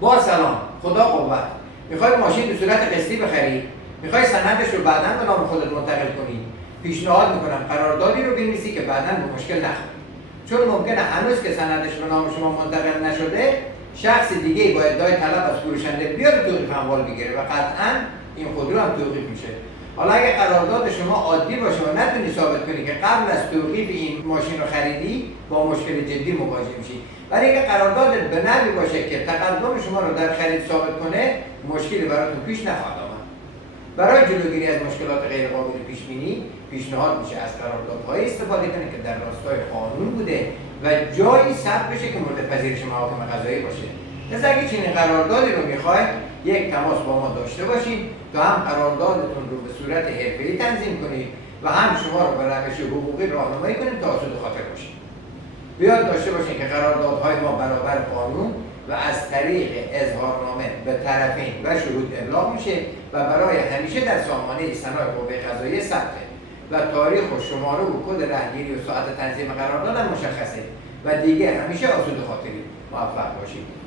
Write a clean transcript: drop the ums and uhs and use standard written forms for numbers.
با سلام، خدا قوت. میخوای ماشین به صورت قسطی بخری؟ میخوای سندش رو بعداً به نام خودت منتقل کنی؟ پیشنهاد میکنم قراردادی رو بنویسی که بعداً به مشکل نخوری. چون ممکنه هنوز که سندش به نام شما منتقل نشده، شخص دیگه با ادعای طلب از فروشنده بیاد توقیف اموال بگیره و قطعاً این خودرو هم توقیف میشه. حالا اگه قرارداد شما عادی باشه و نتونی ثابت کنی که قبل از توقیف این ماشین رو خریدی، با مشکل جدی مواجه میشی. ولی اگه قرارداد به نوعی باشه که تقدم شما رو در خرید ثابت کنه، مشکلی براتون پیش نخواهد آمد. برای جلوگیری از مشکلات غیر قابل پیش بینی، پیشنهاد میشه از قراردادهای استفاده کنید که در راستای قانون بوده و جایی ثبت بشه که مورد پذیرش محاکم قضایی باشه. مثل اگه چنین قراردادی رو میخواید، یک تماس با ما داشته باشید تا هم قراردادتون رو به صورت حرفه‌ای تنظیم کنید و هم شما رو به روش حقوقی راهنمایی کنید تا آسوده خاطر باشید. بیاد داشته باشید که قراردادهای ما برابر قانون و از طریق اظهارنامه به طرفین و شهود ابلاغ میشه و برای همیشه در سامانه صنایع قوه قضاییه ثبته و تاریخ و شماره و کد رهگیری و ساعت تنظیم قرارداد هم مشخصه و دیگه همیشه آسوده خاطری. موفق باشید.